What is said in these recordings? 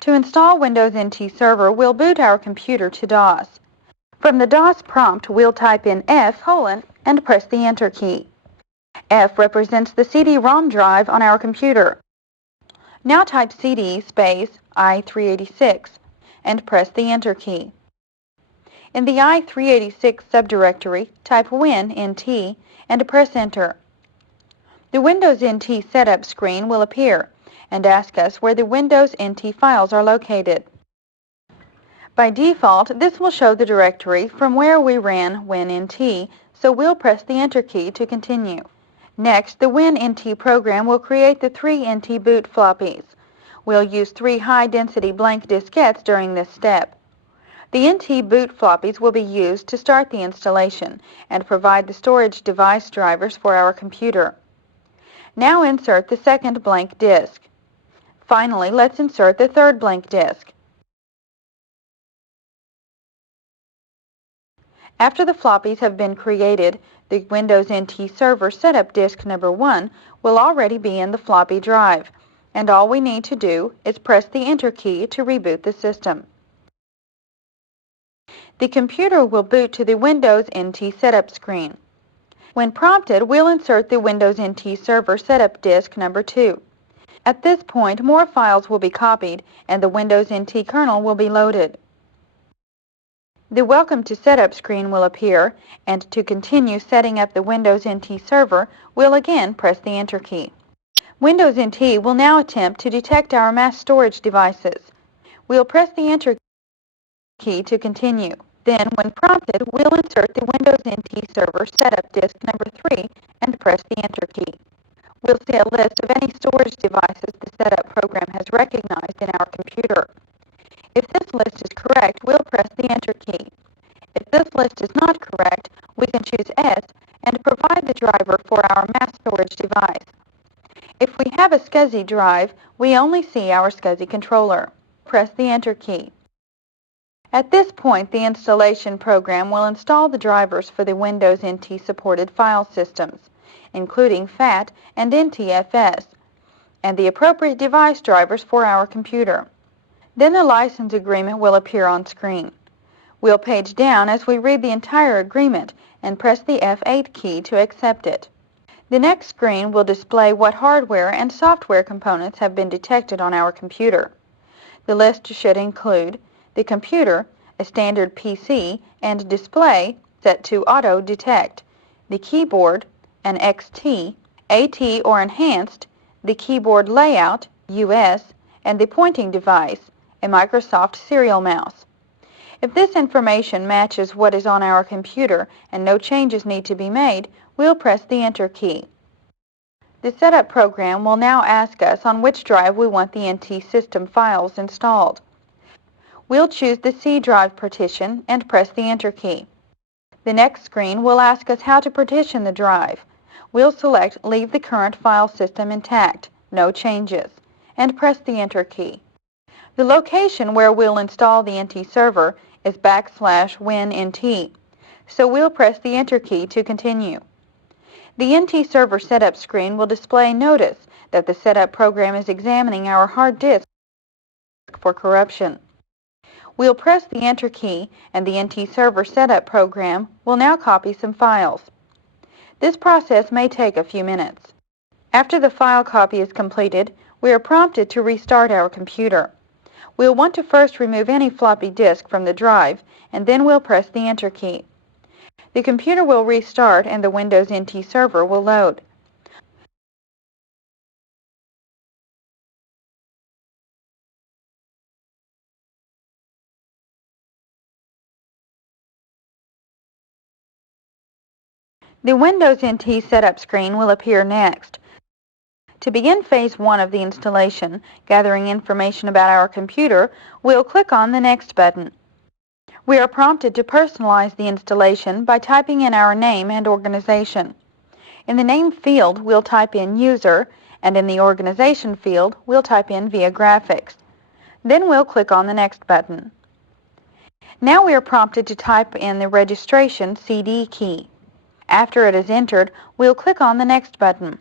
To install Windows NT Server, we'll boot our computer to DOS. From the DOS prompt, we'll type in F: and press the Enter key. F represents the CD-ROM drive on our computer. Now type CD space i386 and press the Enter key. In the i386 subdirectory, type WinNT and press Enter. The Windows NT setup screen will appear and ask us where the Windows NT files are located. By default, this will show the directory from where we ran WinNT, so we'll press the Enter key to continue. Next, the WinNT program will create the 3 NT boot floppies. We'll use 3 high-density blank diskettes during this step. The NT boot floppies will be used to start the installation and provide the storage device drivers for our computer. Now insert the second blank disk. Finally, let's insert the third blank disk. After the floppies have been created, the Windows NT Server setup disk number 1 will already be in the floppy drive, and all we need to do is press the Enter key to reboot the system. The computer will boot to the Windows NT setup screen. When prompted, we'll insert the Windows NT Server setup disk number 2. At this point, more files will be copied and the Windows NT kernel will be loaded. The Welcome to Setup screen will appear, and to continue setting up the Windows NT Server, we'll again press the Enter key. Windows NT will now attempt to detect our mass storage devices. We'll press the Enter key to continue. Then, when prompted, we'll insert the Windows NT Server setup disk number 3 and press the Enter key. We'll see a list of any storage devices the setup program has recognized in our computer. If this list is correct, we'll press the Enter key. If this list is not correct, we can choose S and provide the driver for our mass storage device. If we have a SCSI drive, we only see our SCSI controller. Press the Enter key. At this point, the installation program will install the drivers for the Windows NT supported file systems, including FAT and NTFS, and the appropriate device drivers for our computer. Then the license agreement will appear on screen. We'll page down as we read the entire agreement and press the F8 key to accept it. The next screen will display what hardware and software components have been detected on our computer. The list should include the computer, a standard PC, and display set to auto detect, the keyboard, an XT, AT or enhanced, the keyboard layout, US, and the pointing device, a Microsoft serial mouse. If this information matches what is on our computer and no changes need to be made, we'll press the Enter key. The setup program will now ask us on which drive we want the NT system files installed. We'll choose the C drive partition and press the Enter key. The next screen will ask us how to partition the drive. We'll select Leave the current file system intact, no changes, and press the Enter key. The location where we'll install the NT server is \WinNT, so we'll press the Enter key to continue. The NT server setup screen will display notice that the setup program is examining our hard disk for corruption. We'll press the Enter key and the NT server setup program will now copy some files. This process may take a few minutes. After the file copy is completed, we are prompted to restart our computer. We'll want to first remove any floppy disk from the drive, and then we'll press the Enter key. The computer will restart and the Windows NT server will load. The Windows NT setup screen will appear next. To begin Phase 1 of the installation, gathering information about our computer, we'll click on the Next button. We are prompted to personalize the installation by typing in our name and organization. In the name field, we'll type in User, and in the organization field, we'll type in Viagrafix. Then we'll click on the Next button. Now we are prompted to type in the registration CD key. After it is entered, we'll click on the Next button.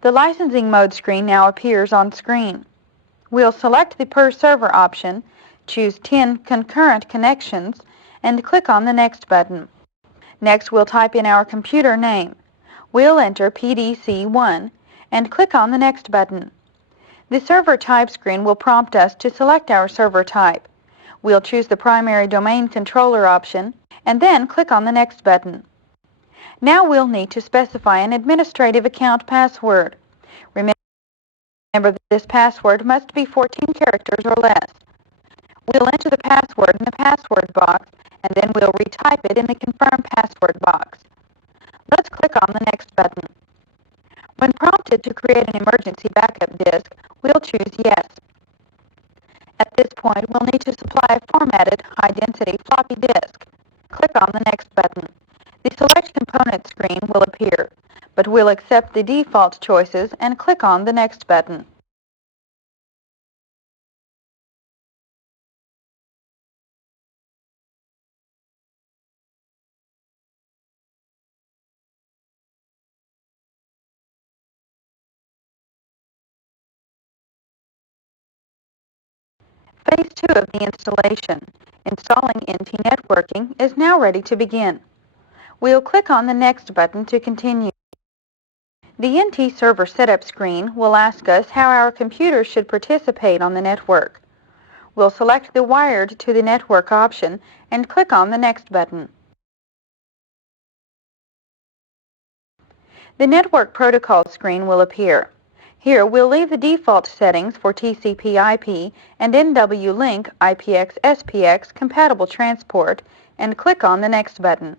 The licensing mode screen now appears on screen. We'll select the Per Server option, choose 10 concurrent connections, and click on the Next button. Next, we'll type in our computer name. We'll enter PDC1 and click on the Next button. The Server Type screen will prompt us to select our server type. We'll choose the Primary Domain Controller option and then click on the Next button. Now we'll need to specify an administrative account password. Remember that this password must be 14 characters or less. We'll enter the password in the password box and then we'll retype it in the Confirm Password box. Let's click on the Next button. When prompted to create an emergency backup disk, we'll choose Yes. At this point, we'll need to supply a formatted, high-density floppy disk. Click on the Next button. The Select Component screen will appear, but we'll accept the default choices and click on the Next button. Phase 2 of the installation, installing NT networking, is now ready to begin. We'll click on the Next button to continue. The NT server setup screen will ask us how our computer should participate on the network. We'll select the Wired to the Network option and click on the Next button. The Network Protocol screen will appear. Here, we'll leave the default settings for TCP/IP and NWLink IPX/SPX compatible transport and click on the Next button.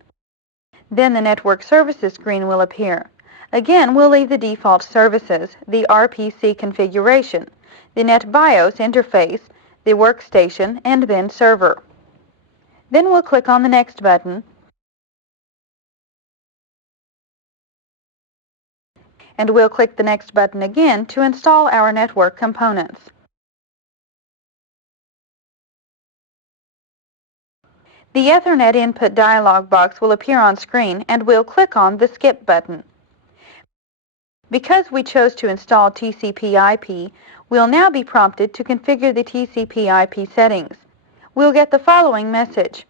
Then the Network Services screen will appear. Again, we'll leave the default services, the RPC configuration, the NetBIOS interface, the workstation, and then server. Then we'll click on the Next button and we'll click the Next button again to install our network components. The Ethernet input dialog box will appear on screen and we'll click on the Skip button. Because we chose to install TCP/IP, we'll now be prompted to configure the TCP/IP settings. We'll get the following message.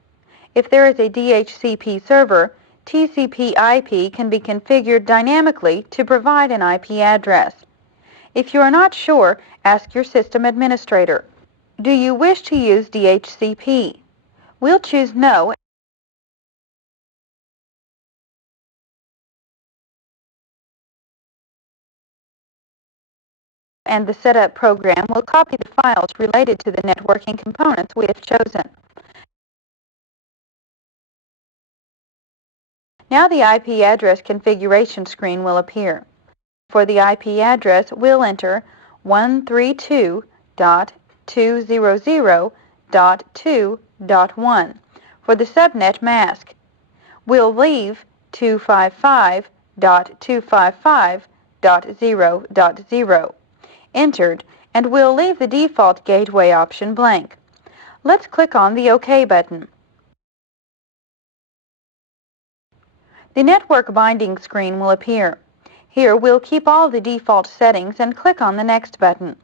If there is a DHCP server, TCP/IP can be configured dynamically to provide an IP address. If you are not sure, ask your system administrator. Do you wish to use DHCP? We'll choose No, and the setup program will copy the files related to the networking components we have chosen. Now the IP address configuration screen will appear. For the IP address, we'll enter 132.200.2.1 for the subnet mask. We'll leave 255.255.0.0 entered, and we'll leave the default gateway option blank. Let's click on the OK button. The network binding screen will appear. Here we'll keep all the default settings and click on the Next button.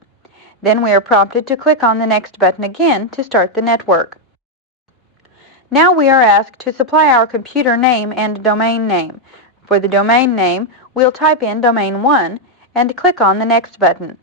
Then we are prompted to click on the Next button again to start the network. Now we are asked to supply our computer name and domain name. For the domain name, we'll type in Domain 1 and click on the Next button.